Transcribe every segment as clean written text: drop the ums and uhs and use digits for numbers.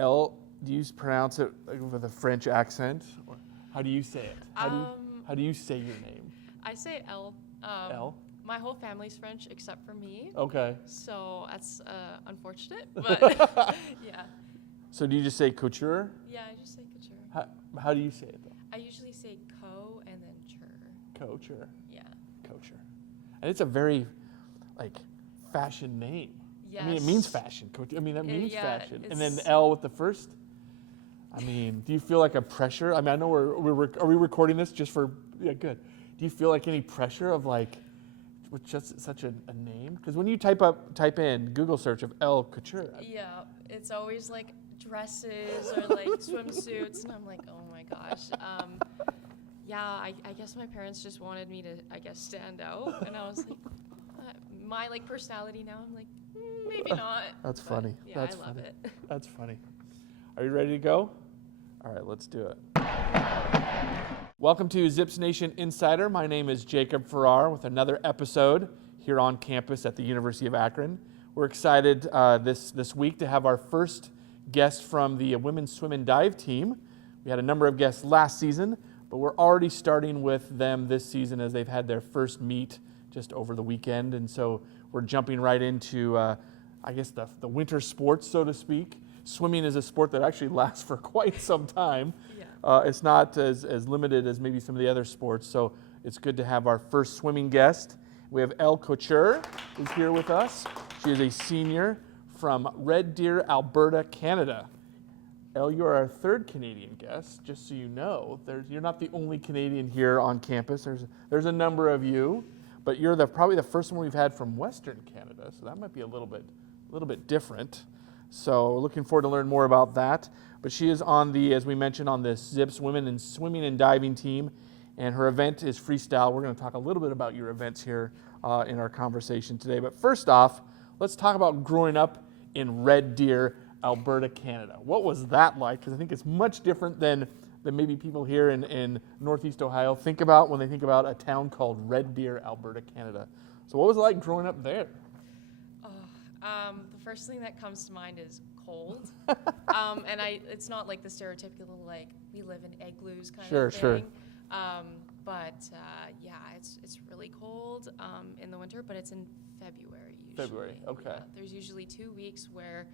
Elle, do you pronounce it like with a French accent? Or how do you say it? How do you say your name? I say Elle. Elle? My whole family's French except for me. Okay. So that's unfortunate, but yeah. So do you just say couture? Yeah, I just say couture. How do you say it though? I usually say co and then chur. Couture. Yeah. Couture. And it's a very like fashion name. Yes. I mean, it means fashion. I mean, that means yeah, fashion. And then the L with the first. I mean, do you feel like a pressure? I mean, I know are we recording this just for, yeah, good. Do you feel like any pressure of like, with just such a name? Because when you type in Google search of Elle Couture. Yeah, it's always like dresses or like swimsuits, and I'm like, oh my gosh. Yeah, I guess my parents just wanted me to, I guess, stand out, and I was like, my like personality now, I'm like, maybe not. That's but, funny. Yeah, That's I love funny. it. That's funny. Are you ready to go? All right, let's do it. Welcome to Zips Nation Insider. My name is Jacob Farrar with another episode here on campus at the University of Akron. We're excited this week to have our first guest from the women's swim and dive team. We had a number of guests last season, but we're already starting with them this season as they've had their first meet just over the weekend. And so we're jumping right into, I guess, the winter sports, so to speak. Swimming is a sport that actually lasts for quite some time. Yeah. It's not as limited as maybe some of the other sports, so it's good to have our first swimming guest. We have Elle Couture who's here with us. She is a senior from Red Deer, Alberta, Canada. Elle, you are our third Canadian guest, just so you know. You're not the only Canadian here on campus. There's a number of you, but you're probably the first one we've had from Western Canada, so that might be a little bit different. So looking forward to learn more about that. But she is on the, as we mentioned, on the Zips Women in Swimming and Diving team, and her event is freestyle. We're going to talk a little bit about your events here in our conversation today. But first off, let's talk about growing up in Red Deer, Alberta, Canada. What was that like? Because I think it's much different than maybe people here in Northeast Ohio think about when they think about a town called Red Deer, Alberta, Canada. So what was it like growing up there? The first thing that comes to mind is cold. And it's not like the stereotypical, like, we live in igloos kind of thing. Sure. Yeah, it's really cold in the winter, but it's in February usually. February, okay. Yeah, there's usually 2 weeks where,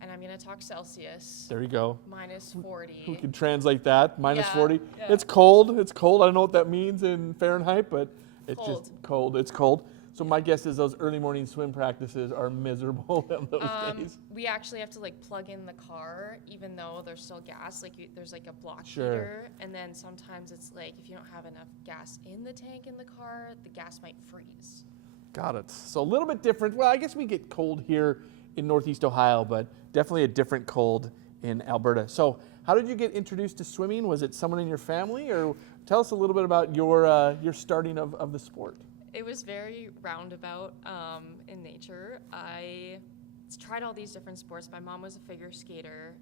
and I'm going to talk Celsius. There you go. Minus 40. We can translate that. Minus Yeah, 40. yeah. It's cold. It's cold. I don't know what that means in Fahrenheit, but it's Cold. just cold. It's cold. So my guess is those early morning swim practices are miserable on those days. We actually have to like plug in the car, even though there's still gas. Like there's like a block Sure. heater, and then sometimes it's like if you don't have enough gas in the tank in the car, the gas might freeze. Got it. So a little bit different. Well, I guess we get cold here in Northeast Ohio, but definitely a different cold in Alberta. So how did you get introduced to swimming? Was it someone in your family, or tell us a little bit about your starting of the sport? It was very roundabout in nature. I tried all these different sports. My mom was a figure skater.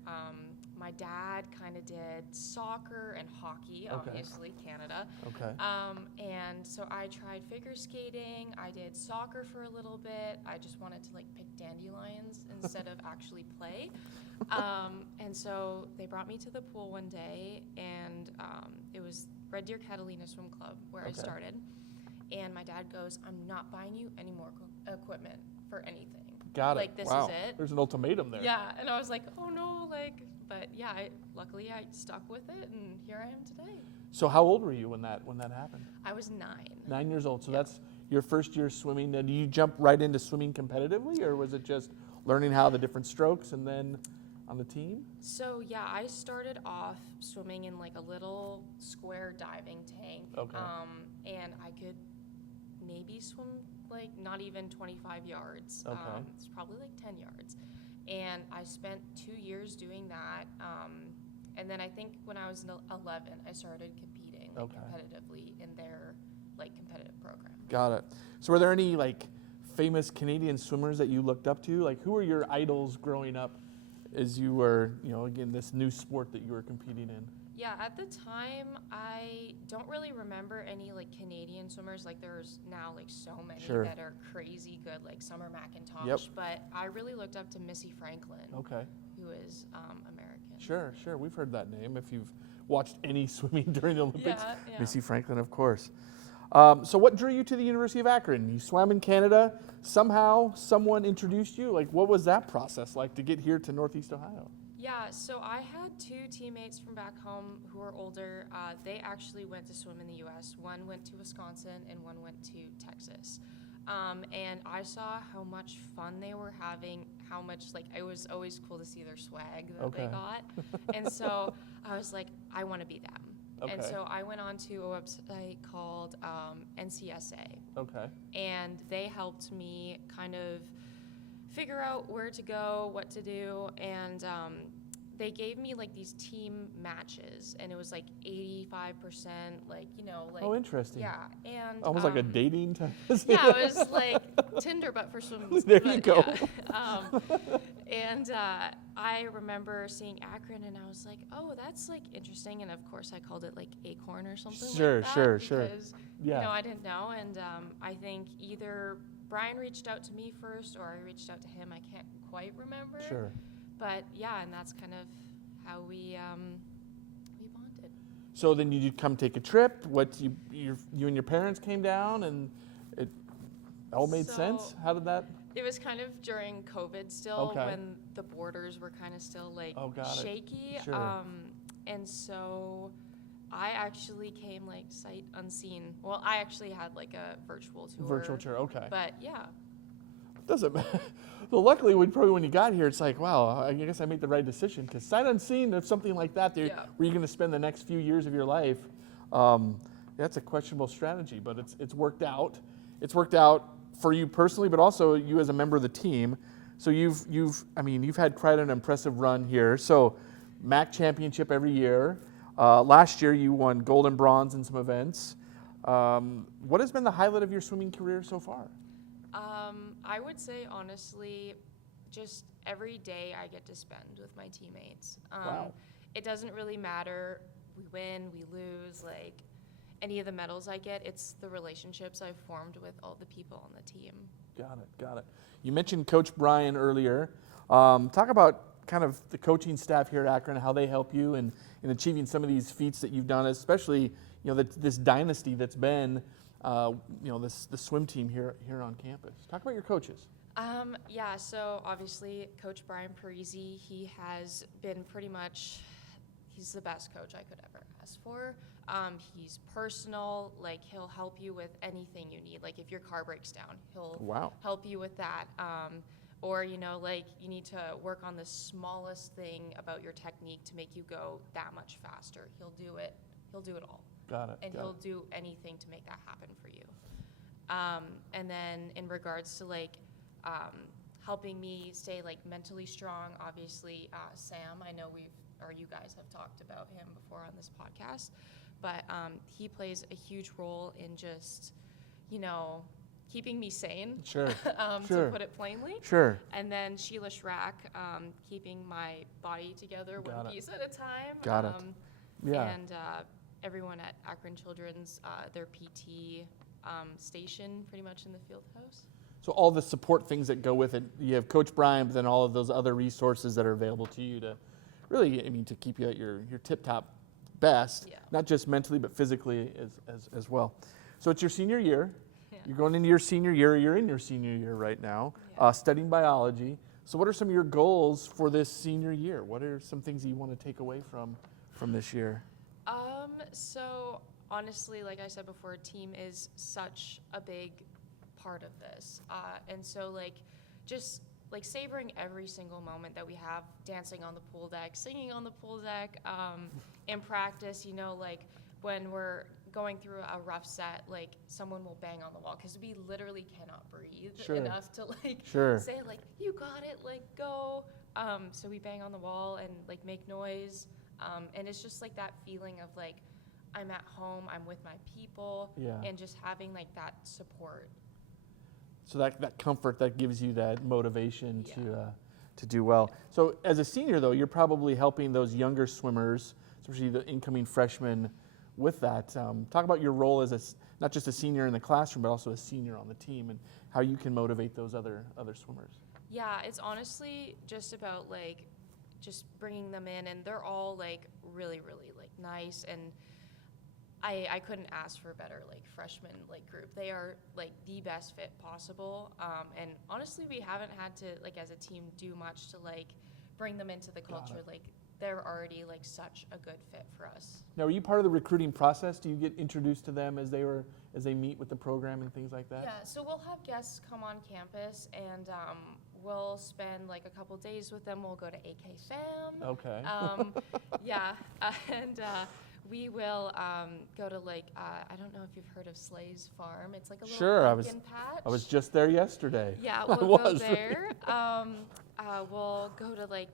My dad kind of did soccer and hockey, Okay. obviously, Canada. Okay. And so I tried figure skating. I did soccer for a little bit. I just wanted to like pick dandelions instead of actually play. And so they brought me to the pool one day, and it was Red Deer Catalina Swim Club where I started. And my dad goes, I'm not buying you any more equipment for anything. Got it. Like, this Wow. is it. There's an ultimatum there. Yeah, and I was like, oh no, like, but yeah, luckily I stuck with it, and here I am today. So how old were you when that happened? I was 9. 9 years old. So that's your first year swimming. Now, do you jump right into swimming competitively, or was it just learning how the different strokes and then on the team? So yeah, I started off swimming in like a little square diving tank. Okay. And I could maybe swim like not even 25 yards. Okay. It's probably like 10 yards. And I spent 2 years doing that. And then I think when I was 11, I started competing like, competitively in their like competitive program. Got it. So were there any like famous Canadian swimmers that you looked up to? Like, who were your idols growing up as you were, again, this new sport that you were competing in? Yeah, at the time, I don't really remember any like Canadian swimmers. Like there's now like so many that are crazy good, like Summer McIntosh. Yep. But I really looked up to Missy Franklin. Okay. who is American. Sure, sure. We've heard that name if you've watched any swimming during the Olympics. Yeah. Missy Franklin, of course. So what drew you to the University of Akron? You swam in Canada. Somehow, someone introduced you. Like, what was that process like to get here to Northeast Ohio? Yeah, so I had 2 teammates from back home who are older. They actually went to swim in the U.S. One went to Wisconsin and one went to Texas. And I saw how much fun they were having, how much, like, it was always cool to see their swag that they got. And so I was like, I want to be them. Okay. And so I went on to a website called NCSA. Okay. And they helped me kind of figure out where to go, what to do, and they gave me like these team matches, and it was like 85%, like, you know, like. Oh, interesting. Yeah, and Almost like a dating type of thing. yeah, it was like Tinder, but for swimming. There you go. Yeah. And I remember seeing Akron, and I was like, oh, that's like interesting. And of course, I called it like Acorn or something. Sure, like that sure. Because, Yeah. you know, I didn't know, and I think either Brian reached out to me first, or I reached out to him. I can't quite remember. Sure. But yeah, and that's kind of how we bonded. So then you come take a trip. You and your parents came down, and it all made sense. How did that? It was kind of during COVID still, Okay. when the borders were kind of still like shaky. Sure. And so I actually came like sight unseen. Well, I actually had like a virtual tour. Virtual tour. Okay. But yeah. Doesn't matter. Well, luckily, when you got here, it's like, wow, I guess I made the right decision. Because sight unseen, if something like that, where you're going to spend the next few years of your life, that's a questionable strategy. But it's worked out. It's worked out for you personally, but also you as a member of the team. So you've had quite an impressive run here. So MAC championship every year. Last year you won gold and bronze in some events. What has been the highlight of your swimming career so far? I would say honestly, just every day I get to spend with my teammates. Wow. It doesn't really matter, we win, we lose, like any of the medals I get, it's the relationships I've formed with all the people on the team. Got it. You mentioned Coach Brian earlier. Talk about kind of the coaching staff here at Akron, how they help you in achieving some of these feats that you've done, especially this dynasty that's been the swim team here on campus. Talk about your coaches. Yeah, so obviously Coach Brian Parisi, he has been he's the best coach I could ever ask for. He's personal, like he'll help you with anything you need. Like if your car breaks down, he'll help you with that. Or, like you need to work on the smallest thing about your technique to make you go that much faster. He'll do it all. Got it. And he'll do anything to make that happen for you. And then in regards to helping me stay mentally strong, obviously Sam, I know you guys have talked about him before on this podcast, but he plays a huge role in just, keeping me sane. Sure. To put it plainly. Sure. And then Sheila Schrack, keeping my body together one piece at a time. Got it. Yeah. And everyone at Akron Children's, their PT station pretty much in the field house. So all the support things that go with it, you have Coach Brian, but then all of those other resources that are available to you to really, to keep you at your tip-top best, not just mentally, but physically as well. So it's your senior year. Yeah. You're going into your senior year. You're in your senior year right now, studying biology. So what are some of your goals for this senior year? What are some things that you want to take away from this year? So honestly, like I said before, team is such a big part of this. And so just savoring every single moment that we have, dancing on the pool deck, singing on the pool deck, in practice, when we're going through a rough set, someone will bang on the wall because we literally cannot breathe enough to say you got it, go. So we bang on the wall and make noise. And it's just that feeling of I'm at home, I'm with my people, and just having that support. So that comfort that gives you that motivation to do well. So as a senior though, you're probably helping those younger swimmers, especially the incoming freshmen, with that. Talk about your role as not just a senior in the classroom, but also a senior on the team, and how you can motivate those other swimmers. Yeah, it's honestly just about just bringing them in, and they're all like really, really like nice, and I couldn't ask for a better like freshman like group. They are like the best fit possible, and honestly, we haven't had to like as a team do much to like bring them into the culture. Like they're already like such a good fit for us. Now, are you part of the recruiting process? Do you get introduced to them as they meet with the program and things like that? Yeah, so we'll have guests come on campus, and we'll spend like a couple days with them. We'll go to AK Fam. Okay. Yeah, and we will go to like I don't know if you've heard of Slay's Farm. It's like a little Sure, pumpkin patch. I was just there yesterday. Yeah, we'll go there. We'll go to like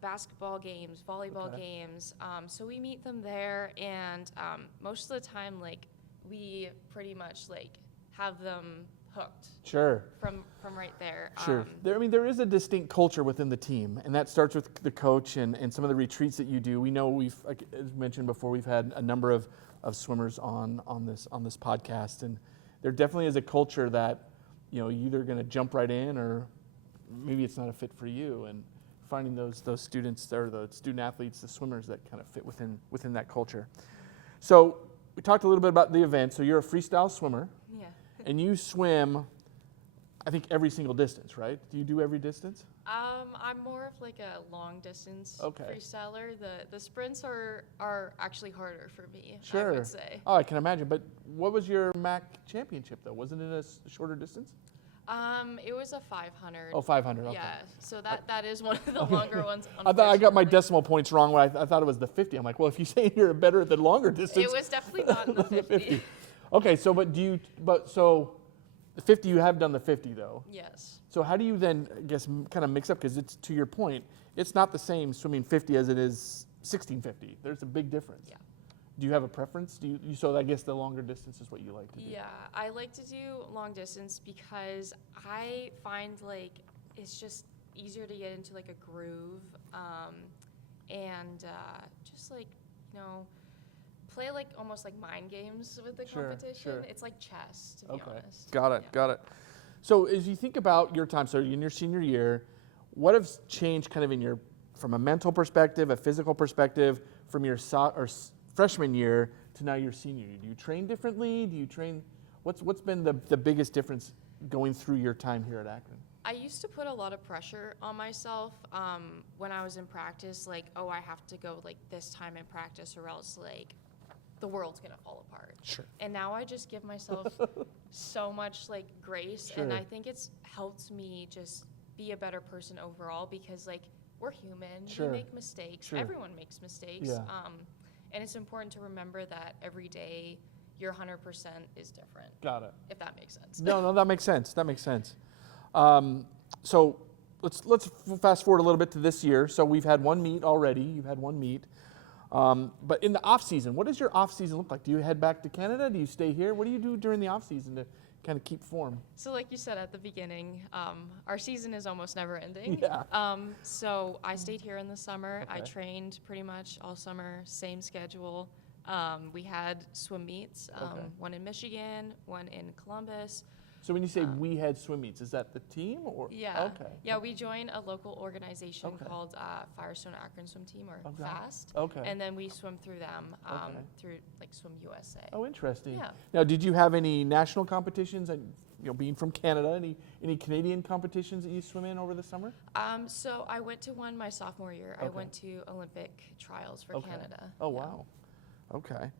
basketball games, volleyball games. So we meet them there, and most of the time, like we pretty much like have them hooked. Sure. From right there. Sure. There is a distinct culture within the team, and that starts with the coach and some of the retreats that you do. We know like, as mentioned before, we've had a number of swimmers on this podcast, and there definitely is a culture that you're either going to jump right in or maybe it's not a fit for you, and finding those students or the student athletes, the swimmers that kind of fit within that culture. So we talked a little bit about the event. So you're a freestyle swimmer. Yeah. And you swim, I think, every single distance, right? Do you do every distance? I'm more of like a long distance freestyler. The sprints are actually harder for me, Sure. I would say. Oh, I can imagine. But what was your MAC championship, though? Wasn't it a shorter distance? It was a 500. Oh, 500, okay. Yeah, so that is one of the longer ones, I thought I got my unfortunately. decimal points wrong when I thought it was the 50. I'm like, well, if you say you're better at the longer distance. It was definitely not in the 50. Okay, so so the 50, you have done the 50 though. Yes. So how do you then, I guess, kind of mix up, because it's, to your point, it's not the same swimming 50 as it is 1650. There's a big difference. Yeah. Do you have a preference? So I guess the longer distance is what you like to do. Yeah, I like to do long distance because I find like it's just easier to get into like a groove, and just like play like almost like mind games with the competition. Sure. It's like chess, to be honest. Got it, Yeah. got it. So as you think about your time, so in your senior year, what has changed kind of from a mental perspective, a physical perspective, from your freshman year to now your senior year? Do you train differently? What's been the biggest difference going through your time here at Akron? I used to put a lot of pressure on myself when I was in practice, like, oh, I have to go like this time in practice or else like the world's gonna fall apart. Sure. And now I just give myself so much like grace, and I think it's helped me just be a better person overall because like we're human, we make mistakes, everyone makes mistakes, and it's important to remember that every day your 100% is different. Got it. If that makes sense. No, that makes sense. That makes sense. So let's fast forward a little bit to this year. So we've had one meet already. You've had one meet. But in the off season, what does your off season look like? Do you head back to Canada? Do you stay here? What do you do during the off season to kind of keep form? So like you said at the beginning, our season is almost never ending. Yeah. So I stayed here in the summer. Okay. I trained pretty much all summer, same schedule. We had swim meets, one in Michigan, one in Columbus. So when you say we had swim meets, is that the team or? Yeah. Okay. Yeah, we joined a local organization called Firestone Akron Swim Team, or FAST. Okay. And then we swim through them through like Swim USA. Oh, interesting. Yeah. Now, did you have any national competitions? And being from Canada, any Canadian competitions that you swim in over the summer? So I went to one my sophomore year. I went to Olympic trials for Canada. Oh, wow. Okay.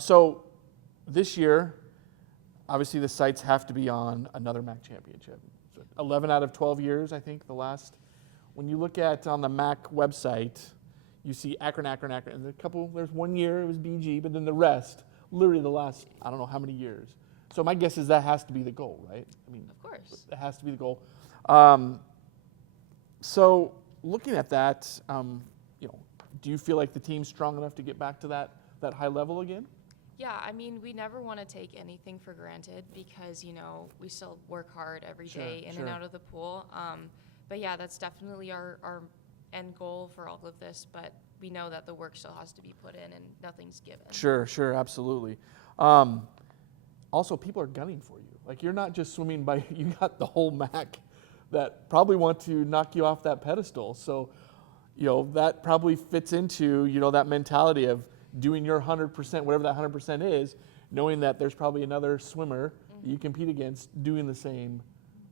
So this year, obviously the sights have to be on another MAC championship. So 11 out of 12 years, I think, the last. When you look at on the MAC website, you see Akron, and there's 1 year it was BG, but then the rest, literally the last, I don't know how many years. So my guess is that has to be the goal, right? Of course. It has to be the goal. So looking at that, do you feel like the team's strong enough to get back to that high level again? Yeah, I mean, we never want to take anything for granted because, we still work hard every day in and out of the pool. But yeah, that's definitely our end goal for all of this, but we know that the work still has to be put in and nothing's given. Sure, absolutely. Also, people are gunning for you. Like, you're not just swimming you got the whole MAC that probably want to knock you off that pedestal. So, that probably fits into, that mentality of doing your 100%, whatever that 100% is, knowing that there's probably another swimmer that you compete against doing the same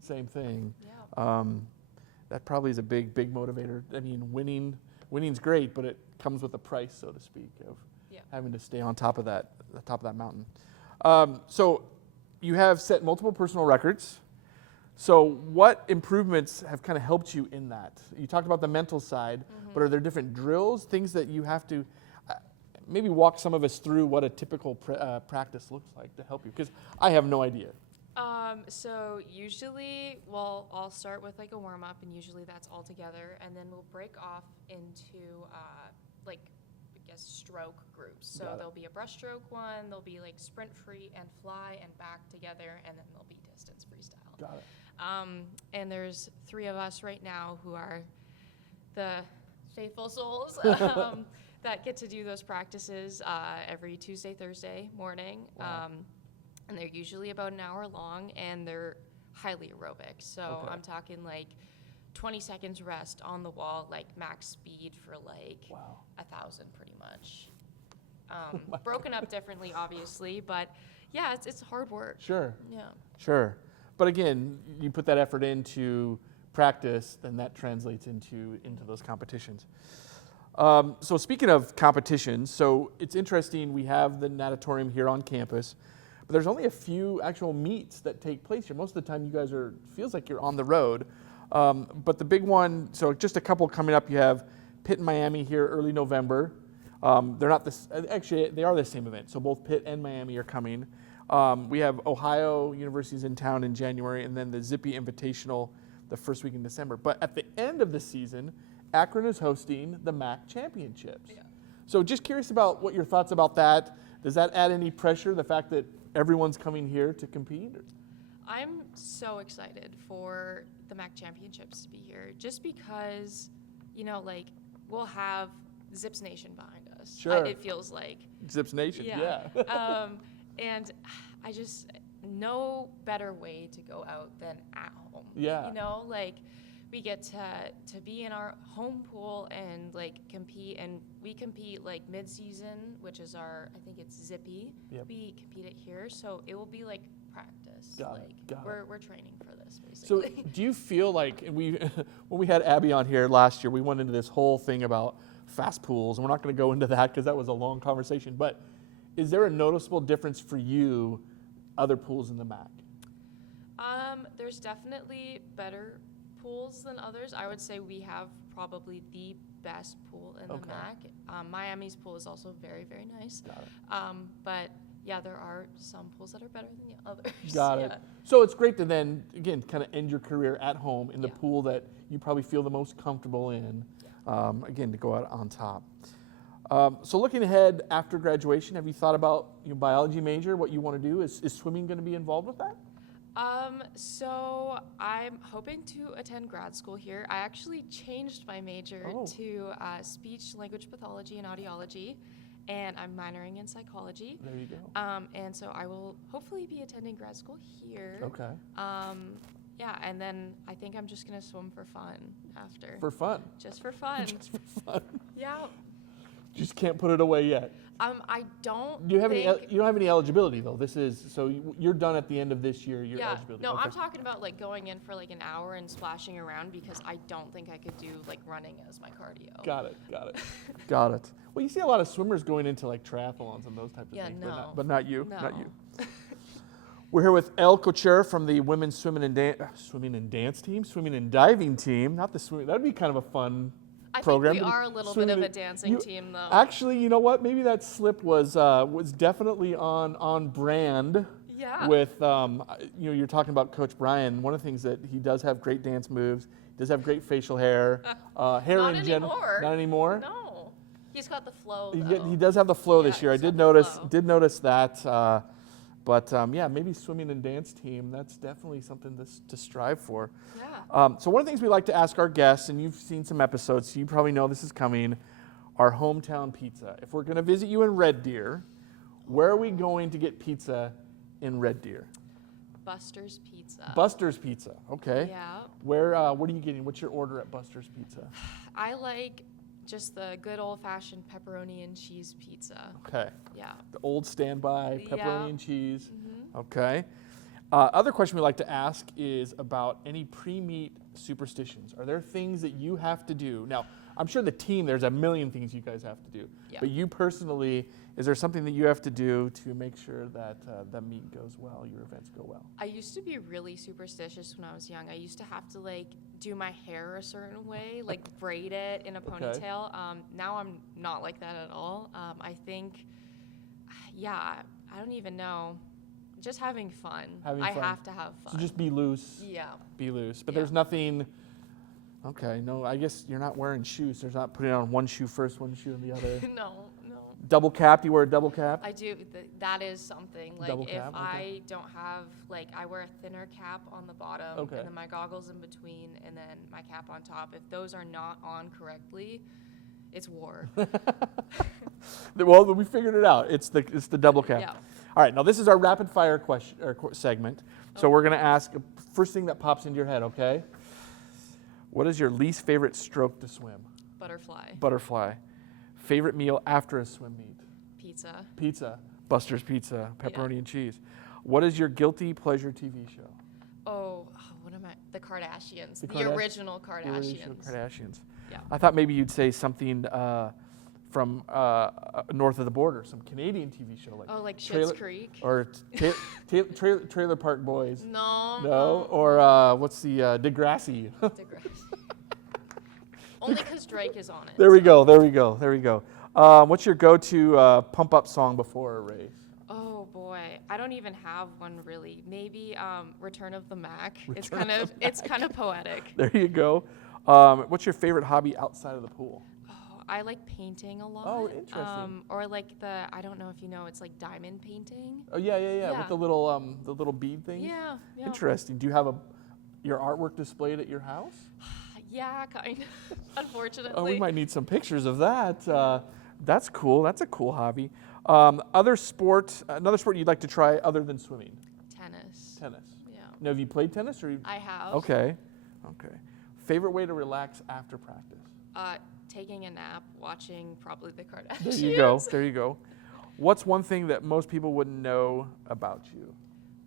thing. Yeah. That probably is a big motivator. I mean, winning's great, but it comes with a price, so to speak, of having to stay on top of that mountain. So you have set multiple personal records. So what improvements have kind of helped you in that? You talked about the mental side, but are there different drills, things that you have to maybe walk some of us through what a typical practice looks like to help you? Because I have no idea. So usually, I'll start with like a warm up, and usually that's all together, and then we'll break off into stroke groups. So there'll be a breaststroke one, there'll be like sprint free and fly and back together, and then there'll be distance freestyle. Got it. And there's 3 of us right now who are the faithful souls that get to do those practices every Tuesday, Thursday morning. Wow. And they're usually about an hour long, and they're highly aerobic. So I'm talking like 20 seconds rest on the wall, like max speed for like 1,000 pretty much. Broken up differently, obviously, but yeah, it's hard work. Sure. Yeah. Sure. But again, you put that effort into practice, then that translates into those competitions. So speaking of competitions, so it's interesting, we have the natatorium here on campus, but there's only a few actual meets that take place here. Most of the time you guys feels like you're on the road. But the big one, so just a couple coming up, you have Pitt and Miami here early November. They're not this, actually they are the same event, so both Pitt and Miami are coming. We have Ohio University's in town in January, and then the Zippy Invitational the first week in December. But at the end of the season, Akron is hosting the MAC Championships. Yeah. So just curious about what your thoughts about that. Does that add any pressure, the fact that everyone's coming here to compete? I'm so excited for the MAC Championships to be here, just because, we'll have Zips Nation behind us. Sure. It feels like. Zips Nation, yeah. And I just, no better way to go out than at home. Yeah. We get to be in our home pool and compete, and we compete mid-season, which is I think it's Zippy. Yep. We compete it here, so it will be practice. Got it. We're training for this, So basically. do you feel like, and when we had Abby on here last year, we went into this whole thing about fast pools, and we're not going to go into that because that was a long conversation, but is there a noticeable difference for you, other pools in the MAC? There's definitely better pools than others. I would say we have probably the best pool in the MAC. Miami's pool is also very, very nice. Got it. But yeah, there are some pools that are better than the others. Got it. So it's great to then, again, kind of end your career at home in the pool that you probably feel the most comfortable in, again, to go out on top. So looking ahead after graduation, have you thought about your biology major, what you want to do? Is swimming going to be involved with that? So I'm hoping to attend grad school here. I actually changed my major to speech language pathology and audiology, and I'm minoring in psychology. There you go. And so I will hopefully be attending grad school here. Okay. Yeah, and then I think I'm just gonna swim for fun after. For fun? Just for fun. Just for fun. Yeah. Just can't put it away yet. I don't. You don't have any eligibility though. So you're done at the end of this year. Your eligibility. No, okay. I'm talking about going in for an hour and splashing around, because I don't think I could do running as my cardio. Got it. Got it. Well, you see a lot of swimmers going into triathlons and those types of things. No. But not you. No. Not you. We're here with Elle Couture from the women's swimming and diving team. Not the swimming. That'd be kind of a fun program. I think we are a little bit of a dancing team, though. Actually, you know what? Maybe that slip was definitely on brand. Yeah. With you're talking about Coach Brian. One of the things that he does have great dance moves. He does have great facial hair. Hair Not in general. anymore. Not anymore. No. He's got the flow. He does have the flow this year. I he's did got the notice. flow. Did notice that. But maybe swimming and dance team. That's definitely something to strive for. Yeah. So one of the things we like to ask our guests, and you've seen some episodes, so you probably know this is coming, our hometown pizza. If we're going to visit you in Red Deer, where are we going to get pizza in Red Deer? Buster's Pizza. Buster's Pizza. Okay. Yeah. What are you getting? What's your order at Buster's Pizza? I like Just the good old-fashioned pepperoni and cheese pizza. Okay. Yeah. The old standby pepperoni Yeah. and cheese. Mm-hmm. Okay. Other question we like to ask is about any pre-meet superstitions. Are there things that you have to do? Now, I'm sure the team, there's a million things you guys have to do. Yeah. But you personally, is there something that you have to do to make sure that the meet goes well, your events go well? I used to be really superstitious when I was young. I used to have to like do my hair a certain way, like braid it in a ponytail. Now I'm not like that at all. I think, yeah, I don't even know. Just having fun. I have to have fun. So just be loose. Yeah. Be loose. But Yeah. there's nothing, okay, no, I guess you're not wearing shoes. There's not putting on one shoe first, one shoe on the other. No. Double cap, you wear a double cap? I do. That is something. Like Double if cap, okay. I don't have, like I wear a thinner cap on the bottom, Okay. and then my goggles in between, and then my cap on top. If those are not on correctly, it's war. Well, we figured it out. It's the double cap. Yeah. All right, now this is our rapid fire question segment. So we're going to ask first thing that pops into your head, okay? What is your least favorite stroke to swim? Butterfly. Butterfly. Favorite meal after a swim meet? Pizza. Pizza. Buster's Pizza, pepperoni and cheese. What is your guilty pleasure TV show? What am I? The Kardashians. The The original Kardashians. The original Kardashians. Yeah. I thought maybe you'd say something from north of the border, some Canadian TV show like Like Schitt's Creek. or Trailer Park Boys. No. Or what's the Degrassi? Only because Drake is on it. There we go. What's your go-to pump up song before a race? Oh boy, I don't even have one really. Maybe Return of the Mac. It's kind of poetic. There you go. What's your favorite hobby outside of the pool? I like painting a lot. Oh, interesting. Or like I don't know if you know, it's like diamond painting. Oh yeah. With the little bead thing. Yeah. Interesting. Do you have your artwork displayed at your house? Yeah, kind of. Unfortunately. Oh, we might need some pictures of that. That's cool. That's a cool hobby. Another sport you'd like to try other than swimming? Tennis. Yeah. Now, have you played tennis or? I have. Okay. Favorite way to relax after practice? Taking a nap, watching probably the Kardashians. There you go. What's one thing that most people wouldn't know about you?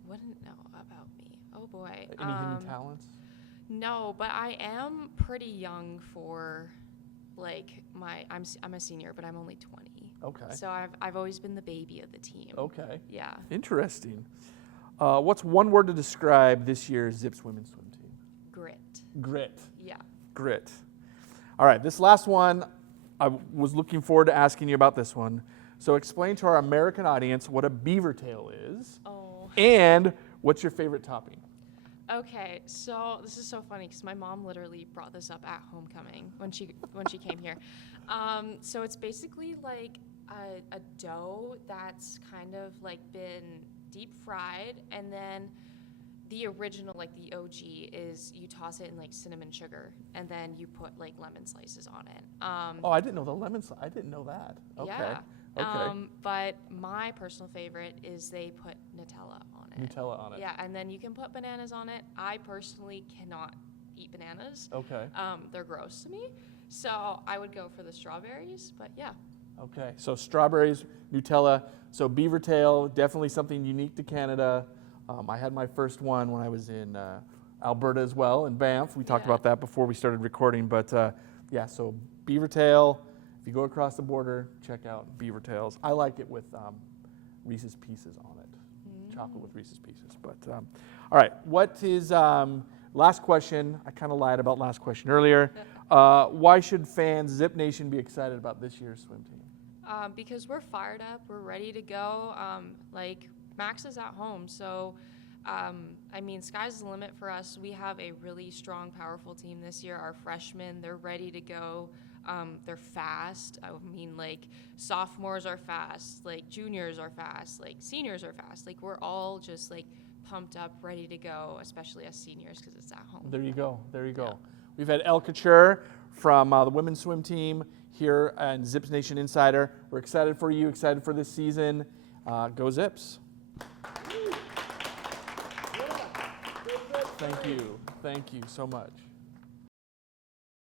Wouldn't know about me. Oh boy. Any hidden talents? No, but I am pretty young for, like, I'm a senior, but I'm only 20. Okay. So I've always been the baby of the team. Okay. Yeah. Interesting. What's one word to describe this year's Zips women's swim team? Grit. Yeah. Yeah. Grit. All right, this last one, I was looking forward to asking you about this one. So explain to our American audience what a beaver tail is. Oh. And what's your favorite topping? Okay, so this is so funny because my mom literally brought this up at homecoming when she came here. So it's basically like a dough that's kind of like been deep fried, and then the original, like the OG, is you toss it in like cinnamon sugar, and then you put like lemon slices on it. I didn't know the lemon slice. I didn't know that. Okay. Yeah. Okay. But my personal favorite is they put Nutella on it. Nutella on it. Yeah, and then you can put bananas on it. I personally cannot eat bananas. Okay. They're gross to me. So I would go for the strawberries, but yeah. Okay, so strawberries, Nutella. So beaver tail, definitely something unique to Canada. I had my first one when I was in Alberta as well, in Banff. We talked about that before we started recording. But yeah, so beaver tail. If you go across the border, check out beaver tails. I like it with Reese's Pieces on it. Chocolate with Reese's Pieces. But all right, what is last question? I kind of lied about last question earlier. Why should fans, Zip Nation, be excited about this year's swim team? Because we're fired up, we're ready to go. Like Max is at home, so I mean, sky's the limit for us. We have a really strong, powerful team this year. Our freshmen, they're ready to go. They're fast. I mean, like, sophomores are fast, like, juniors are fast, like, seniors are fast. Like, we're all just, like, pumped up, ready to go, especially as seniors because it's at home. There you go. Yeah. We've had Elle Couture from the women's swim team here on Zips Nation Insider. We're excited for you, excited for this season. Go Zips. Thank you so much.